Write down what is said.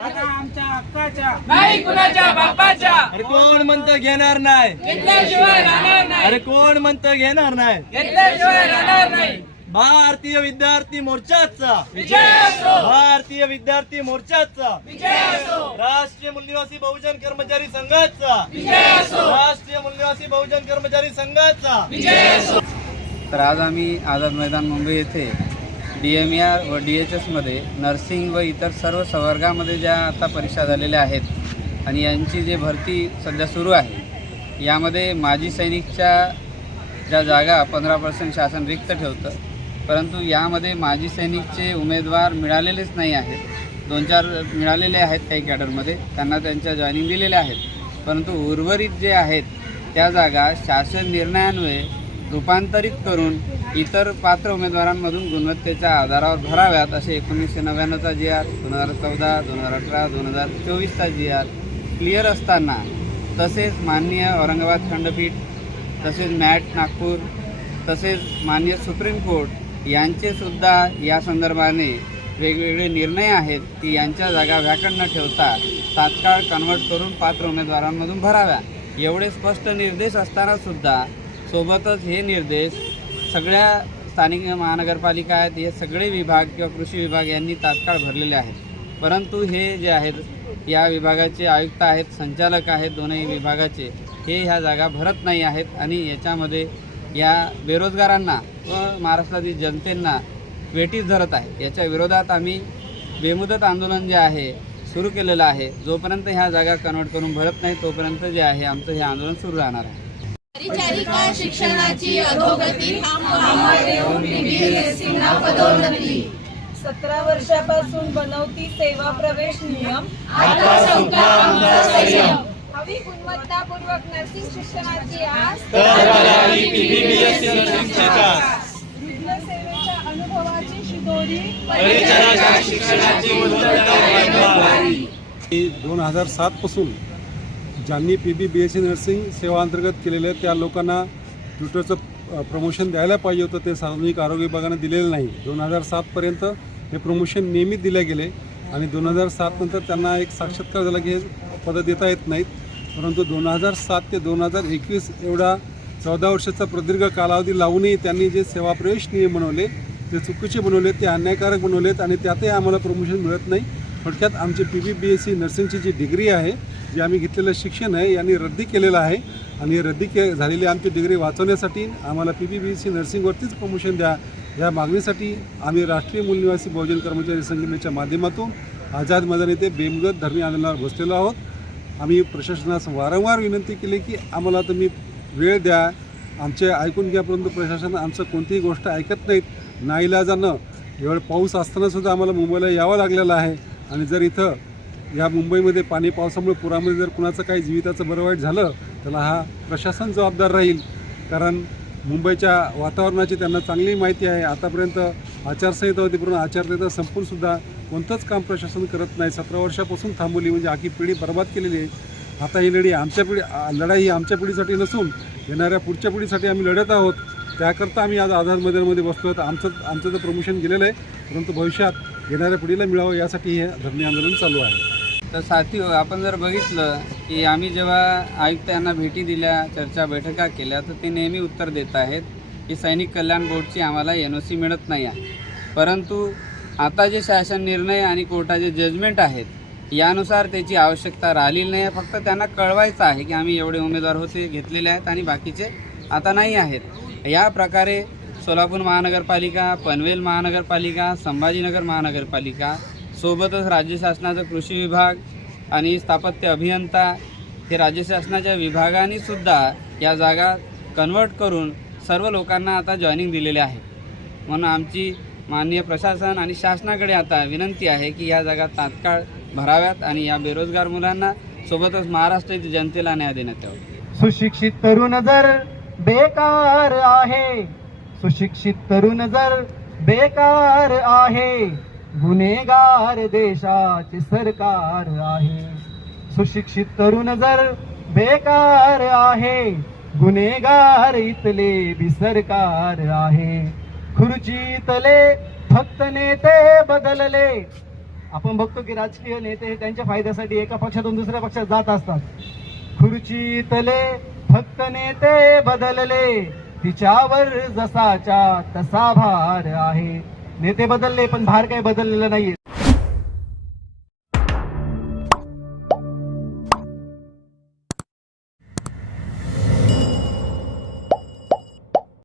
आता आमच्या हक्काच्या. नाही कुणाच्या बापाच्या. अरे कोण म्हणतं घेणार नाही? घेतल्याशिवाय राहणार नाही. अरे कोण म्हणतं घेणार नाही? घेतल्याशिवाय राहणार नाही. भारतीय विद्यार्थी मोर्चाचा. विजय असो. भारतीय विद्यार्थी मोर्चाचा. विजय असो. राष्ट्रीय मूल्यवासी बहुजन कर्मचारी संघाचा. विजय असो. राष्ट्रीय मूल्यवासी बहुजन कर्मचारी संघाचा. विजय असो. तर आज आम्ही आझाद मैदान मुंबई येथे डी एम आर व डी एच एसमध्ये नर्सिंग व इतर सर्व संवर्गामध्ये ज्या आता परीक्षा झालेल्या आहेत आणि यांची जे भरती सध्या सुरू आहे यामध्ये माजी सैनिकच्या ज्या जागा पंधरा पर्सेंट शासन रिक्त ठेवतं परंतु यामध्ये माजी सैनिकचे उमेदवार मिळालेलेच नाही आहेत. दोन चार मिळालेले आहेत काही कॅडरमध्ये त्यांना त्यांच्या जॉईनिंग दिलेल्या आहेत. परंतु उर्वरित जे आहेत त्या जागा शासन निर्णयान्वये रूपांतरित करून इतर पात्र उमेदवारांमधून गुणवत्तेच्या आधारावर भराव्यात असे एकोणीसशे नव्याण्णवचा जी आर दोन हजार चौदा दोन हजार अठरा दोन हजार चोवीसचा जी आर क्लिअर असताना तसेच माननीय औरंगाबाद खंडपीठ तसेच मॅट नागपूर तसेच माननीय सुप्रीम कोर्ट यांचेसुद्धा या संदर्भाने वेगवेगळे निर्णय आहेत की यांच्या जागा व्याकड न ठेवता तात्काळ कन्वर्ट करून पात्र उमेदवारांमधून भराव्या. एवढे स्पष्ट निर्देश असतानासुद्धा सोबतच हे निर्देश सगळ्या स्थानिक महानगरपालिका आहेत हे सगळे विभाग किंवा कृषी विभाग यांनी तात्काळ भरलेले आहेत. परंतु हे जे आहेत या विभागाचे आयुक्त आहेत संचालक आहेत दोनही विभागाचे हे ह्या जागा भरत नाही आहेत आणि याच्यामध्ये या बेरोजगारांना व महाराष्ट्रातील जनतेंना वेटीस धरत आहे. याच्या विरोधात आम्ही बेमुदत आंदोलन जे आहे सुरू केलेलं आहे जोपर्यंत ह्या जागा कन्वर्ट करून भरत नाही तोपर्यंत जे आहे आमचं हे आंदोलन सुरू राहणार आहे. परिचारिका शिक्षणाची अधोगती पदोन्नती. सतरा वर्षापासून बनवती सेवा प्रवेश नियम. हवी गुणवत्तापूर्वक नर्सिंग शिक्षणाची आस रुग्णसेवेच्या अनुभवाची शिदोरी. दोन हजार सातपासून ज्यांनी P B B S C nursing सेवाअंतर्गत केलेले त्या लोकांना ट्विटरचं प्रमोशन द्यायला पाहिजे होतं. ते सार्वजनिक आरोग्य विभागाने दिलेलं नाही. दोन हजार सातपर्यंत हे प्रमोशन नियमित दिले गेले आणि दोन हजार सातनंतर त्यांना एक साक्षात्कार झाला की हे पदं देता येत नाहीत. परंतु दोन हजार सात ते दोन हजार एकवीस एवढा चौदा वर्षाचा प्रदीर्घ कालावधी लावूनही त्यांनी जे सेवाप्रवेश नियम बनवले ते चुकीचे बनवले ते अन्यायकारक बनवलेत आणि त्यातही आम्हाला प्रमोशन मिळत नाही. थोडक्यात आमची P B B S C नर्सिंगची जी डिग्री आहे जे आम्ही घेतलेलं शिक्षण आहे यांनी रद्दी केलेलं आहे. आणि रद्दी के झालेली आमची डिग्री वाचवण्यासाठी आम्हाला पी बी बी सी नर्सिंगवरतीच प्रमोशन द्या. या मागणीसाठी आम्ही राष्ट्रीय मूलनिवासी बहुजन कर्मचारी संघटनेच्या माध्यमातून आझाद मैदान येथे बेमुदत धरणे आंदोलनावर बसलेलो आहोत. आम्ही प्रशासनास वारंवार विनंती केली की आम्हाला तुम्ही वेळ द्या. आमचे ऐकून घ्या परंतु प्रशासन आमचं कोणतीही गोष्ट ऐकत नाहीत. नाईलाजानं एवढं पाऊस असतानासुद्धा आम्हाला मुंबईला यावं लागलेलं आहे. आणि जर इथं या मुंबईमध्ये पाणी पावसामुळे पुरामध्ये जर कुणाचं काही जीविताचं बरं वाईट झालं त्याला हा प्रशासन जबाबदार राहील. कारण मुंबईच्या वातावरणाची त्यांना चांगली माहिती आहे. आतापर्यंत आचारसंहिता होती परंतु आचारसंहिता संपूनसुद्धा कोणतंच काम प्रशासन करत नाही. सतरा वर्षापासून थांबवली. म्हणजे आखी पिढी बर्बाद केलेली आहे. आता ही लढी आमच्या पिढी लढाई ही आमच्या पिढीसाठी नसून येणाऱ्या पुढच्या पिढीसाठी आम्ही लढत आहोत. त्याकरता आम्ही आज आधार मैदानामध्ये बसलो आहोत आमचं आमचं तर प्रमोशन गेलेलं आहे. परंतु भविष्यात येणाऱ्या पिढीला मिळावं यासाठी हे धरणे आंदोलन चालू आहे. तर साथी हो, आपण जर बघितलं की आम्ही जेव्हा आयुक्त यांना भेटी दिल्या चर्चा बैठका केल्या तर ते नेहमी उत्तर देत आहेत की सैनिक कल्याण बोर्डची आम्हाला एन ओ सी मिळत नाही आहे. परंतु आता जे शासन निर्णय आणि कोर्टाचे जजमेंट आहेत यानुसार त्याची आवश्यकता राहिलेली नाही आहे. फक्त त्यांना कळवायचं आहे की आम्ही एवढे उमेदवार होते घेतलेले आहेत आणि बाकीचे आता नाही आहेत. या प्रकारे सोलापूर महानगरपालिका पनवेल महानगरपालिका संभाजीनगर महानगरपालिका सोबतच राज्य शासनाचा कृषी विभाग आणि स्थापत्य अभियंता हे राज्य शासनाच्या विभागाने सुद्धा या जागा कन्वर्ट करून सर्व लोकांना आता जॉईनिंग दिलेले आहे. म्हणून आमची माननीय प्रशासन आणि शासनाकडे आता विनंती आहे की या जागा तात्काळ भराव्यात आणि या बेरोजगार मुलांना सोबतच महाराष्ट्रातील जनतेला न्याय देण्यात यावं. सुशिक्षित तरुण जर बेकार आहे सुशिक्षित तरुण जर बेकार आहे गुन्हेगार देशाचे सरकार आहे. सुशिक्षित तरुण जर बेकार आहे गुन्हेगार इथले बी सरकार आहे. खुर्चीतले फक्त नेते बदलले. आपण बघतो की राजकीय नेते त्यांच्या फायद्यासाठी एका पक्षातून दुसऱ्या पक्षात जात असतात. खुर्ची इथले फक्त नेते बदलले. तिच्यावर जसाच्या तसा भार आहे. नेते बदलले पण भार काही बदललेला नाहीये.